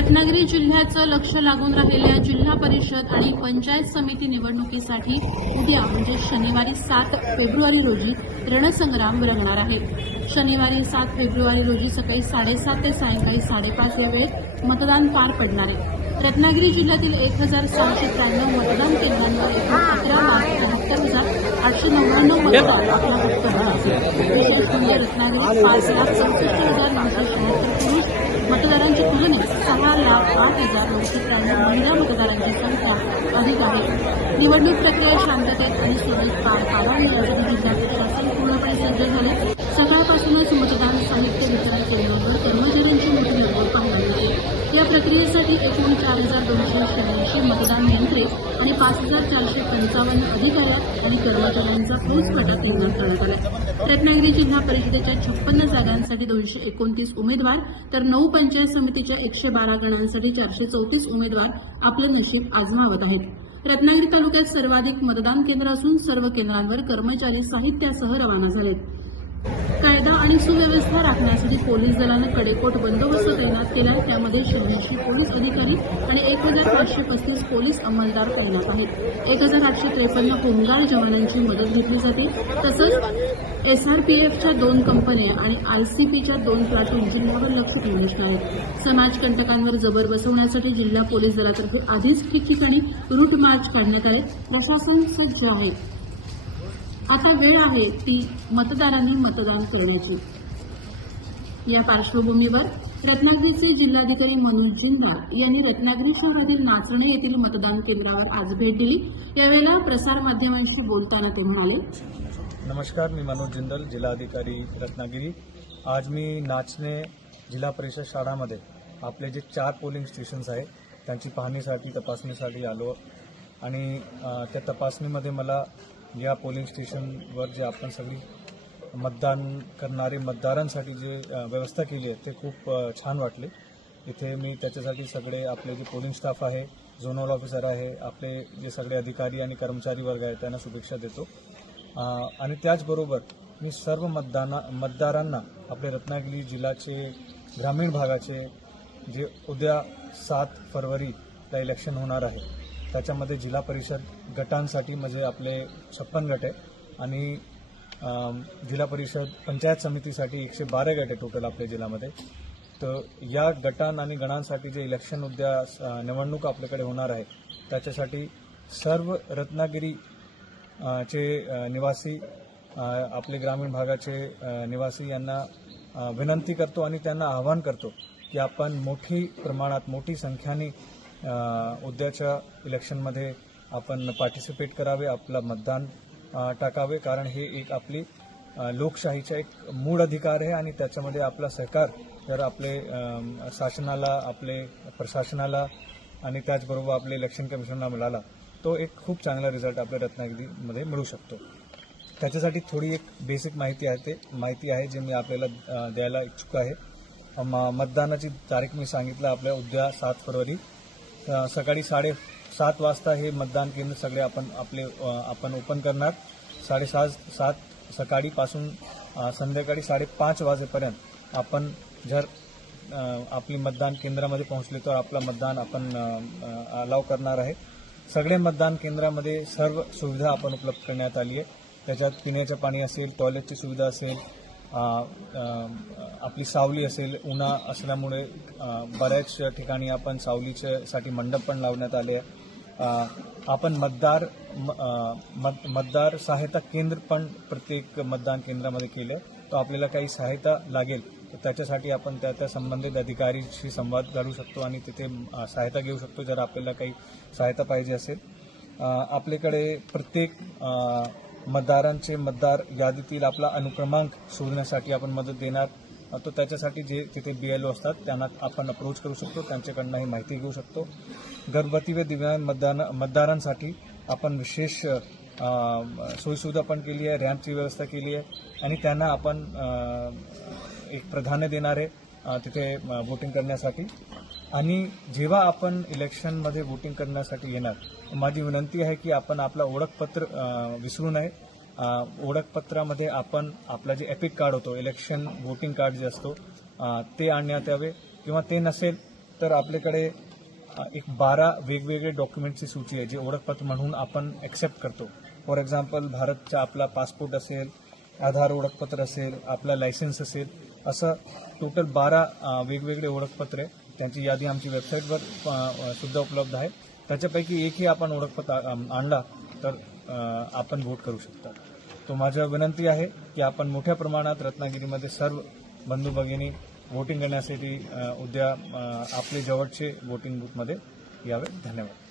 रत्नागिरी जिल्ह्याचं लक्ष लागून राहिलेल्या जिल्हा परिषद आणि पंचायत समिती निवडणुकीसाठी उद्या म्हणजे शनिवारी सात फेब्रुवारी रोजी रणसंग्राम रंगणार आहे शनिवारी सात फेब्रुवारी रोजी सकाळी साडेसात ते सायंकाळी साडेपाच या वेळेत मतदान पार पडणार आहे रत्नागिरी जिल्ह्यातील एक हजार सहाशे त्र्याण्णव मतदान केंद्रांवर एकूण अकरा लाख त्र्याहत्तर हजार आठशे नव्याण्णव मतदार आपला. विशेष म्हणजे रत्नागिरीत पाच लाख चौसष्ट हजार नऊशे शहात्तर मतदारांच्या तुलनेत सहा लाख आठ हजार नऊशे त्र्याण्णव महिला मतदारांची संख्या अधिक आहे. निवडणूक प्रक्रिया शांततेत आणि सुरळीत पार पाडावी यासाठी जिल्हा प्रशासन पूर्णपणे सज्ज झाले. सकाळपासूनच मतदान साहित्य वितरण केंद्रांवर कर्मचाऱ्यांची मोठी गर्दी पाहायला मिळते या प्रक्रियेसाठी एकूण चार हजार दोनशे शहाऐंशी मतदान यंत्रे आणि पाच हजार चारशे पंचावन्न अधिकाऱ्या आणि कर्मचाऱ्यांचा फौजफाटा निर्माण करण्यात आला रत्नागिरी जिल्हा परिषदेच्या छप्पन्न जागांसाठी दोनशे एकोणतीस उमेदवार तर नऊ पंचायत समितीच्या एकशे बारा गणांसाठी चारशे चौतीस उमेदवार आपलं नशीब आजमावत आहेत. रत्नागिरी तालुक्यात सर्वाधिक मतदान केंद्र असून सर्व केंद्रांवर कर्मचारी साहित्यासह रवाना झालेत. कायदा आणि सुव्यवस्था राखण्यासाठी पोलीस दलानं कडेकोट बंदोबस्त तैनात केला आहे त्यामध्ये शहाऐंशी पोलीस अधिकारी आणि एक हजार पाचशे पस्तीस पोलीस अंमलदार तैनात आहेत एक हजार आठशे त्रेपन्न होमगार्ड जवानांची मदत घेतली जाते. तसंच एसआरपीएफच्या दोन कंपन्या आणि आयसीपीच्या दोन प्लाटून जिल्ह्यावर लक्ष ठेवण्यात आहेत समाजकंटकांवर जबर बसवण्यासाठी जिल्हा पोलीस दलातर्फे आधीच ठिकठिकाणी रूट मार्च काढण्यात आहे प्रशासन सज्ज आहे. आता वेळ आहे ती मतदारांनी मतदान करण्याची. या पार्श्वभूमीवर रत्नागिरीचे जिल्हाधिकारी मनोज जिंदाल यांनी रत्नागिरी शहरातील नाचणी येथील मतदान केंद्रावर आज भेट दिली. यावेळेला प्रसारमाध्यमांशी बोलताना ते म्हणाले नमस्कार मी मनोज जिंदल जिल्हाधिकारी रत्नागिरी. आज मी नाचणे जिल्हा परिषद शाळामध्ये आपले जे चार पोलिंग स्टेशन्स आहेत त्यांची पाहणीसाठी तपासणीसाठी आलो. आणि त्या तपासणीमध्ये मला या पोलिंग स्टेशनवर जे आपण सगळी मतदान करणारे मतदारांसाठी जे व्यवस्था केली आहे ते खूप छान वाटले. इथे मी त्याच्यासाठी सगळे आपले जे पोलिंग स्टाफ आहे झोनल ऑफिसर आहे आपले जे सगळे अधिकारी आणि कर्मचारी वर्ग आहे त्यांना शुभेच्छा देतो. आणि त्याचबरोबर मी सर्व मतदाना मतदारांना आपले रत्नागिरी जिल्ह्याचे ग्रामीण भागाचे जे उद्या सात फरवरीला इलेक्शन होणार आहे त्याच्यामध्ये जिल्हा परिषद गटांसाठी म्हणजे आपले छप्पन गट आहे. आणि जिल्हा परिषद पंचायत समितीसाठी एकशे बारा गट आहे टोटल आपल्या जिल्ह्यामध्ये. तर या गटां आणि गणांसाठी जे इलेक्शन उद्या निवडणूक आपल्याकडे होणार आहे त्याच्यासाठी सर्व रत्नागिरी चे निवासी आपले ग्रामीण भागाचे निवासी यांना विनंती करतो आणि त्यांना आवाहन करतो की आपण मोठी प्रमाणात मोठी संख्याने उद्याच्या इलेक्शनमध्ये आपण पार्टिसिपेट करावे आपलं मतदान टाकावे. कारण हे एक आपली लोकशाहीचा एक मूळ अधिकार आहे आणि त्याच्यामध्ये आपला सहकार जर आपले शासनाला आपले प्रशासनाला आणि त्याचबरोबर आपले इलेक्शन कमिशनला मिळाला तो एक खूप चांगला रिझल्ट आपल्या रत्नागिरीमध्ये मिळू शकतो. त्याच्यासाठी थोडी एक बेसिक माहिती आहे ते माहिती आहे जे मी आपल्याला द्यायला इच्छुक आहे. म- मतदानाची तारीख मी सांगितलं आपल्या उद्या सात फरवरी. सकाळी साडे सात वाजता हे मतदान केंद्र सगळे आपण आपले आपण ओपन करणार. साडेसात सात सकाळीपासून संध्याकाळी साडेपाच वाजेपर्यंत आपण जर आपली मतदान केंद्रामध्ये पोहोचले तर आपलं मतदान आपण अलाव करणार आहे. सगळे मतदान केंद्रामध्ये सर्व सुविधा आपण उपलब्ध करण्यात आली आहे. त्याच्यात पिण्याचं पाणी असेल टॉयलेटची सुविधा असेल आपली सावली असेल उन्हा असल्यामुळे बऱ्याच ठिकाणी आपण सावलीच्यासाठी मंडप पण लावण्यात आले. आहे आपण मतदार म- मत- मतदार सहायता केंद्र पण प्रत्येक मतदान केंद्रामध्ये केलं. तर आपल्याला काही सहायता लागेल. तर त्याच्यासाठी आपण त्या त्या संबंधित अधिकारीशी संवाद घालू शकतो आणि तिथे सहायता घेऊ शकतो जर आपल्याला काही सहायता पाहिजे असेल. आपल्याकडे प्रत्येक मतदारांचे मतदार यादीतील आपला अनुक्रमांक शोधण्यासाठी आपण मदत देणार. तो त्याच्यासाठी जे तिथे बी एल ओ असतात त्यांना आपण अप्रोच करू शकतो. त्यांच्याकडनं ही माहिती घेऊ शकतो. गर्भवती व दिव्यांग मतदान मतदारांसाठी आपण विशेष सोयीसुविधा पण केली आहे रॅम्पची व्यवस्था केली आहे. आणि त्यांना आपण एक प्राधान्य देणारे तिथे वोटिंग करण्यासाठी. आणि जेव्हा आपण इलेक्शनमध्ये वोटिंग करण्यासाठी येणार माझी विनंती आहे की आपण आपलं ओळखपत्र विसरू नये. ओळखपत्रामध्ये आपण आपला जे एपिक कार्ड होतो इलेक्शन वोटिंग कार्ड जे असतो ते आणण्यात यावे. किंवा ते नसेल तर आपल्याकडे एक बारा वेगवेगळे डॉक्युमेंटची सूची आहे जे ओळखपत्र म्हणून आपण ॲक्सेप्ट करतो. फॉर एक्झाम्पल भारतचा आपला पासपोर्ट असेल आधार ओळखपत्र असेल आपला लायसन्स असेल असं टोटल बारा वेगवेगळे ओळखपत्रे त्यांची यादी आमची वेबसाईटवर सुद्धा उपलब्ध आहे. त्याच्यापैकी एकही आपण ओळखपत्र आणला तर आपण वोट करू शकता. तो माझं विनंती आहे की आपण मोठ्या प्रमाणात रत्नागिरीमध्ये सर्व बंधू भगिनी वोटिंग करण्यासाठी उद्या आपले जवळचे वोटिंग बूथमध्ये यावे. धन्यवाद.